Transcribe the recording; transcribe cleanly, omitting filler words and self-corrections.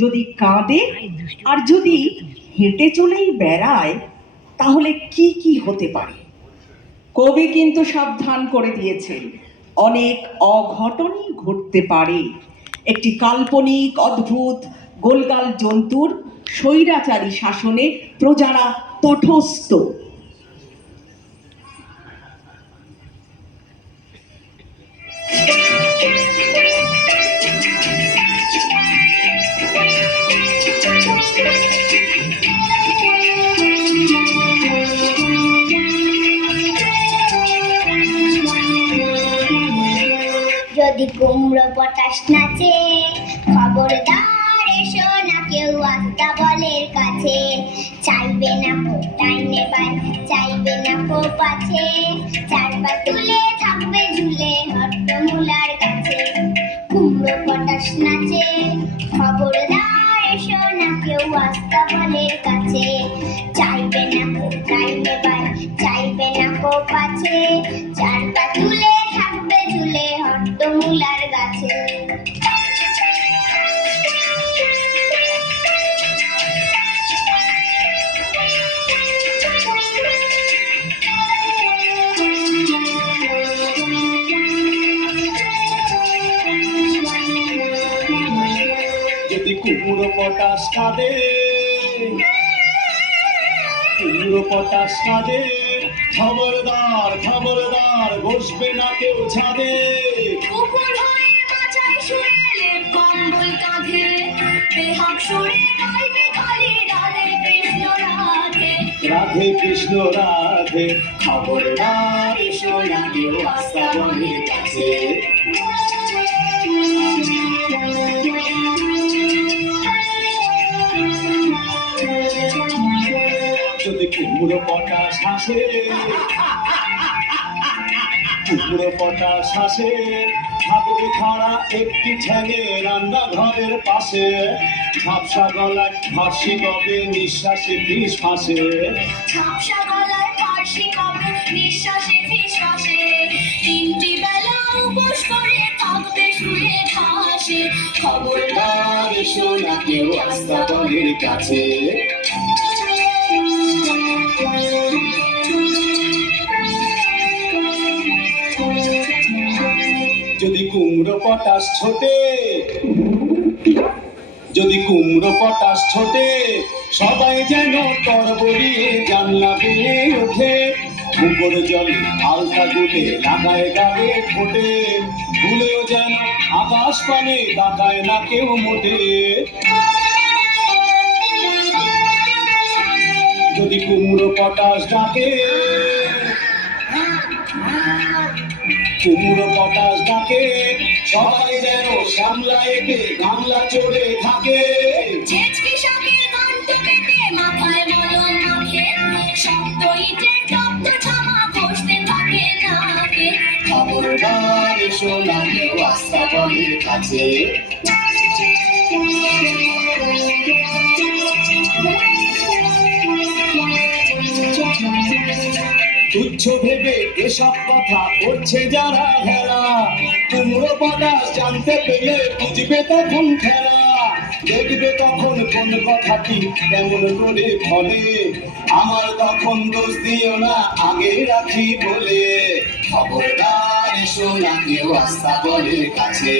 যদি কাঁদে আর যদি হেঁটে চলেই বেড়ায়, তাহলে কি কি হতে পারে? কবি কিন্তু সাবধান করে দিয়েছেন, অনেক অঘটনই ঘটতে পারে। একটি কাল্পনিক অদ্ভুত গোলগাল জন্তুর স্বৈরাচারী শাসনে প্রজারা তটস্থ। যদি কুমড়ো পটাশ নাচে, খবরদার এসো না কেউ আস্তাবলের কাছে। চাইবে না কো ডাইনে বাই, চাইবে না কো পাছে, চার পা তুলে থাকবে ঝুলে হট্টমূলার কাছে। কুমড়ো পটাশ নাচে, খবরদার এসো না কেউ আস্তাবলের কাছে। চাইবে না কো ডাইনে বাই, চাইবে না কো পাছে, চার পা তুলে থাকবে ঝুলে হট্টমূলার গাছে। যদি কুমড়ো পটাশ কাঁদে, কুমড়ো পটাশ কাঁদে, খবরদার খবরদার বসবে না কেউ ছাদে। কুকুর হয়ে মাচায় শুয়ে লেপ কম্বল কাঁধে, বেহাগ সুরে গাইবে খালি রাধে কৃষ্ণ রাধে। রাধে কৃষ্ণ রাধে, খবরদার এসো না কেউ আস্তাবলের কাছে। যদি কুমড়ো পটাশ হাসে, কুমড়ো পটাশ হাসে, থাকবে খাড়া একটি ঠ্যাঙে রান্নাঘরের পাশে। ঝাপসা গলায় ফাঁসি কবে নিঃশ্বাসে ফিস ফাঁসে। ঝাপসা গলায় ফাঁসি কবে নিঃশ্বাসে ফিস ফাঁসে। তিনটি বেলা উপোস করে থাকবে শুয়ে ঘাসে। খবরদার এসো না কেউ আস্তাবলের কাছে। যদি কুমড়ো পটাশ ছোটে, যদি কুমড়ো পটাশ ছোটে, সবাই যেন তরবরিয়ে জানলা বেয়ে ওঠে। মুখর জলে আলতা গুলে লাগায় গালে ঠোঁটে, ভুলেও যেন আকাশ পানে তাকায় না কেউ মোটে। যদি কুমড়ো পটাশ ডাকে, কুমড়ো পটাশ ডাকে, সবাই যেন সামলা এঁকে গামলা চড়ে থাকে। ছেচকি শাকের গান্ট পেতে মাথায় মলম মাখে, শক্ত ইটের টপ্ত ছামা ঘষতে থাকে নাকে। খবরদার এসো না কেউ আস্তাবলের কাছে। তুচ্ছ ভেবে এসব কথা করছে যারা হেরা, কুমড়ো পটাশ জানতে পেলে বুঝবে তখন খেলা। দেখবে তখন কোন কথাটি কেমন করে ফলে, আমার তখন দোষ দিও না আগে রাখি বলে। খবরদার এসো না কেউ আস্তাবলের কাছে।